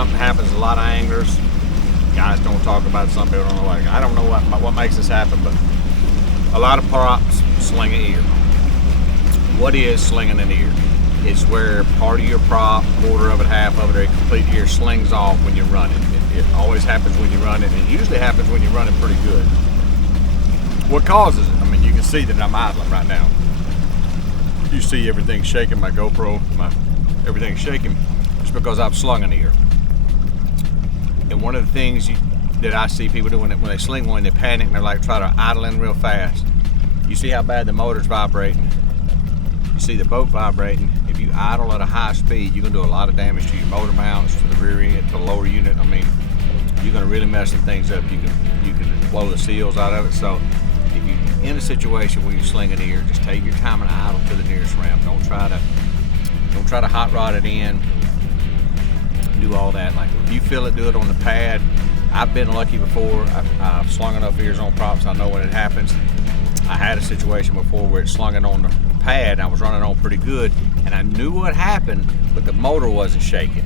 something happens, a lot of anglers, guys don't talk about it, some people don't know, like, I don't know what makes this happen, but a lot of props sling an ear. What is slinging an ear? It's where part of your prop, quarter of it, half of it, or a complete ear slings off when you're running. It always happens when you're running. It usually happens when you're running pretty good. What causes it? I mean, you can see that I'm idling right now. You see everything shaking, my GoPro, everything's shaking. It's because I've slung an ear. And one of the things that I see people doing when they sling one, they panic and they're like try to idle in real fast. You see how bad the motor's vibrating. You see the boat vibrating. If you idle at a high speed, you're gonna do a lot of damage to your motor mounts, to the rear end, to the lower unit. I mean, you're gonna really mess some things up. You can blow the seals out of it. So if you're in a situation where you sling an ear, just take your time and idle to the nearest ramp. Don't try to hot rod it in. Do all that. Like if you feel it, do it on the pad. I've been lucky before. I've slung enough ears on props. I know when it happens. I had a situation before where it slung it on the pad and I was running on pretty good and I knew what happened, but the motor wasn't shaking.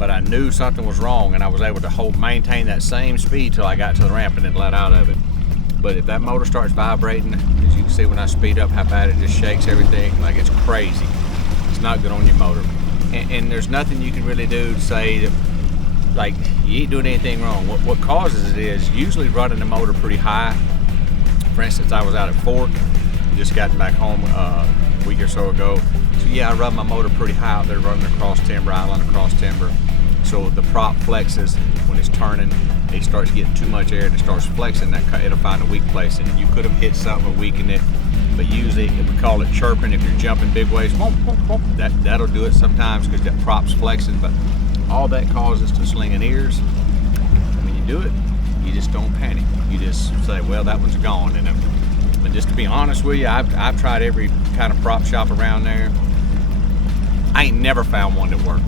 But I knew something was wrong and I was able to maintain that same speed till I got to the ramp and then let out of it. But if that motor starts vibrating, as you can see when I speed up how bad it just shakes everything, like it's crazy. It's not good on your motor. And there's nothing you can really do to say that, like, you ain't doing anything wrong. What causes it is usually running the motor pretty high. For instance, I was out at Fork, just gotten back home a week or so ago. So yeah, I run my motor pretty high out there running across timber, idling across timber. So the prop flexes when it's turning. It starts getting too much air and it starts flexing. It'll find a weak place in it. You could have hit something or weakened it, but usually we call it chirping. If you're jumping big waves, that'll do it sometimes because that prop's flexing. But all that causes to slinging ears. When you do it, you just don't panic. You just say, well, that one's gone. But just to be honest with you, I've tried every kind of prop shop around there. I ain't never found one that worked.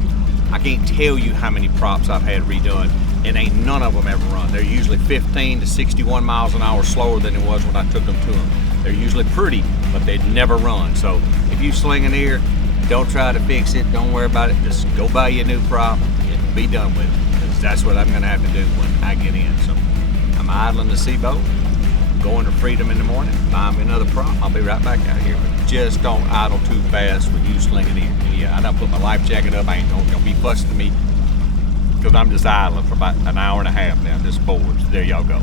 I can't tell you how many props I've had redone, and ain't none of them ever run. They're usually 15 to 61 miles an hour slower than it was when I took them to them. They're usually pretty, but they'd never run. So if you sling an ear, don't try to fix it. Don't worry about it. Just go buy you a new prop and be done with it. Because that's what I'm gonna have to do when I get in. So I'm idling the Sea Boat, going to Freedom in the morning, buy me another prop. I'll be right back out here. But just don't idle too fast when you sling an ear. Yeah, I done put my life jacket up. I ain't gonna be fussing to me because I'm just idling for about an hour and a half now. Just bored. So there y'all go.